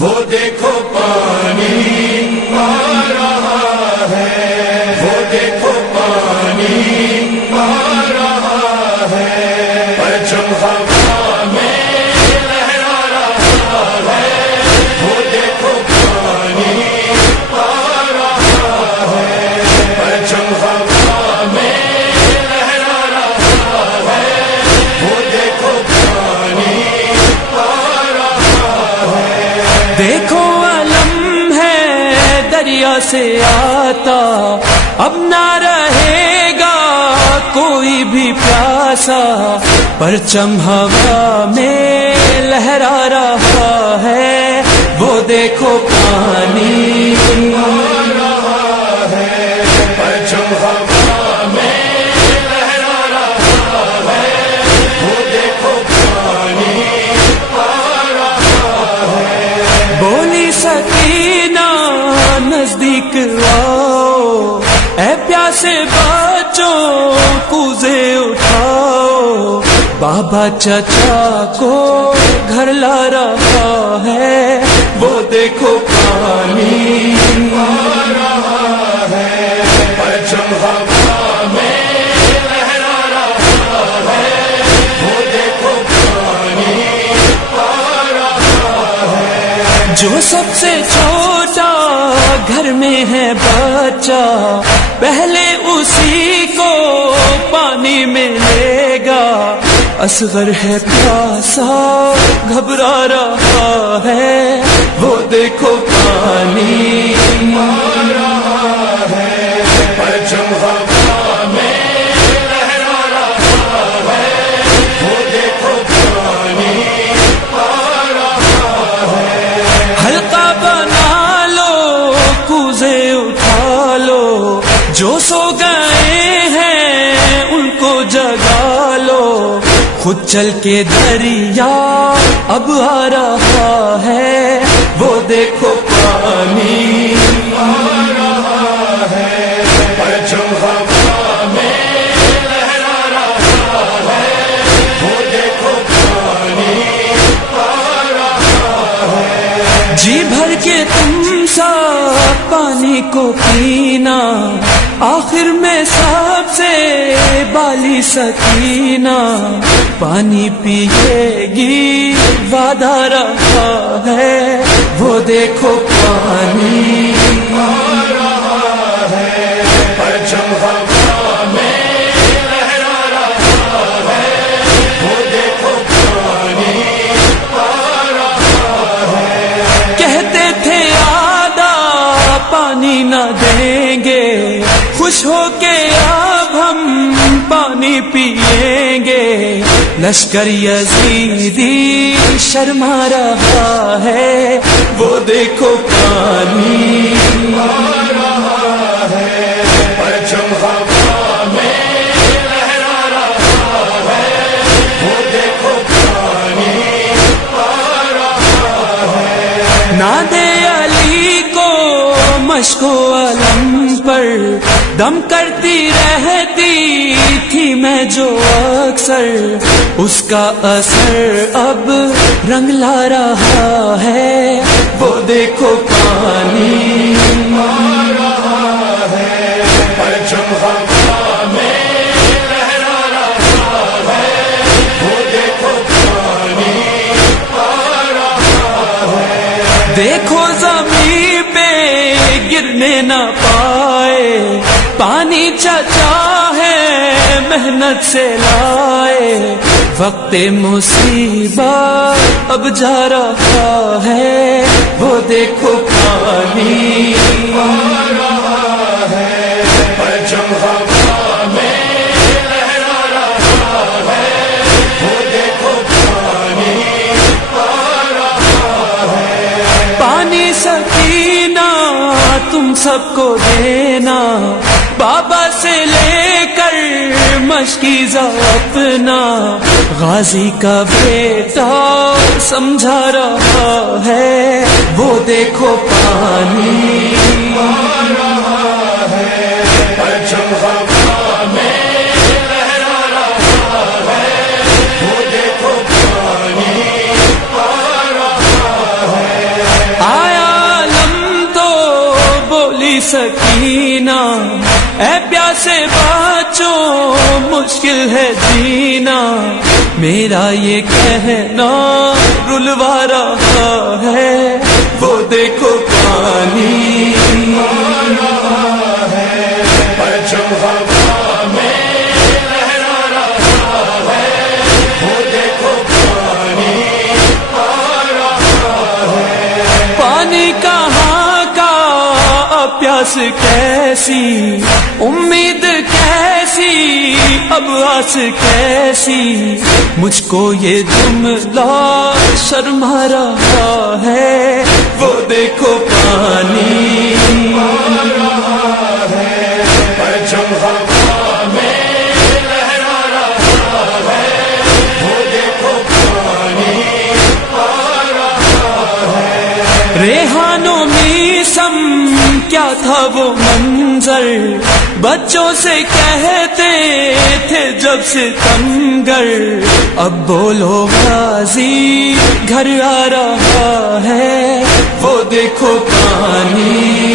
وہ دیکھو پانی آ رہا ہے، وہ دیکھو پانی آ رہا ہے، پرچم ہوا میں لہرا رہا ہے، وہ دیکھو پانی آ رہا ہے، پرچم ہوا میں لہرا رہا ہے، وہ دیکھو پانی آ رہا ہے۔ دیکھو علم ہے دریا سے آتا، اب نہ رہے گا کوئی بھی پیاسا، پرچم ہوا میں لہرا رہا ہے، وہ دیکھو پانی آ رہا ہے، پرچم ہوا میں لہرا رہا ہے، وہ دیکھو پانی آ رہا ہے۔ بولی سکینہ نزدیک آؤ، اے پیاسے بچوں کوزے اٹھاؤ، بابا چچا کو گھر لا رہا ہے، وہ دیکھو پانی آ رہا ہے، پرچم ہوا میں لہرا رہا ہے، وہ دیکھو پانی آ رہا ہے۔ جو سب سے چھوٹا گھر میں ہے بچہ، پہلے اسی کو پانی میں لے گا، اصغر ہے پیاسا گھبرا رہا ہے، وہ دیکھو پانی آ رہا ہے، پرچم ہوا میں لہرا رہا ہے، وہ دیکھو پانی آ رہا ہے۔ حلقہ بنا لو کوزے اٹھا لو، جو سو گئے ہیں ان کو جگا لو، خود چل کے دریا اب آ رہا ہے، وہ دیکھو پانی آ رہا ہے، پرچم ہوا میں لہرا رہا ہے، وہ دیکھو پانی آ رہا ہے۔ جی بھر کے تم سا پانی کو پینا، آخر میں سب سے بالی سکینہ، پانی پیے گی وعدہ رہا ہے، وہ دیکھو پانی آ رہا ہے، پرچم ہوا میں لہرا رہا ہے، وہ دیکھو پانی آ رہا ہے۔ کہتے تھے آدھا پانی نہ دیں گے، خوش ہو کے اب ہم پانی پیئیں گے، لشکر یزیدی شرما رہا ہے، وہ دیکھو پانی آ رہا ہے، پرچم ہوا میں لہرا رہا ہے، وہ دیکھو پانی آ رہا ہے۔ نادے علی کو مشق و علم پر دم کرتی رہتی تھی میں جو اکثر، اس کا اثر اب رنگ لا رہا ہے، وہ دیکھو پانی آ رہا ہے، پرچم ہوا میں لہرا رہا ہے، وہ دیکھو پانی آ رہا ہے۔ دیکھو زمین پہ گرنے نہ پائے، پانی چچا ہے محنت سے لائے، وقت مصیبت اب جا رہا ہے، وہ دیکھو پانی آ رہا ہے، پرچم ہوا میں لہرا رہا ہے، وہ دیکھو پانی آ رہا ہے۔ پانی سکینہ تم سب کو دینا، بابا سے لے کر مشکیزہ اپنا، غازی کا بیٹا سمجھا رہا ہے، وہ دیکھو پانی آ رہا ہے، پرچم ہوا میں لہرا رہا ہے، وہ دیکھو پانی آ رہا ہے۔ سکینہ، اے پیاسے بچوں مشکل ہے جینا، میرا یہ کہنا رلوا رہا ہے، وہ دیکھو پانی جو ہوا میں لہرا رہا ہے، وہ دیکھو پانی آ رہا ہے۔ پانی کہاں کا، اب پیاس کیسی، امید کیسی، اب آس کیسی، مجھ کو یہ جملہ شرما رہا ہے، وہ دیکھو پانی جو ہوا میں لہرا رہا ہے، وہ دیکھو پانی آ رہا ہے۔ ریحان و میسم کیا تھا وہ منظر، بچوں سے کہتے تھے جب سے تنگر، اب بولو غازی گھر آ رہا ہے، وہ دیکھو پانی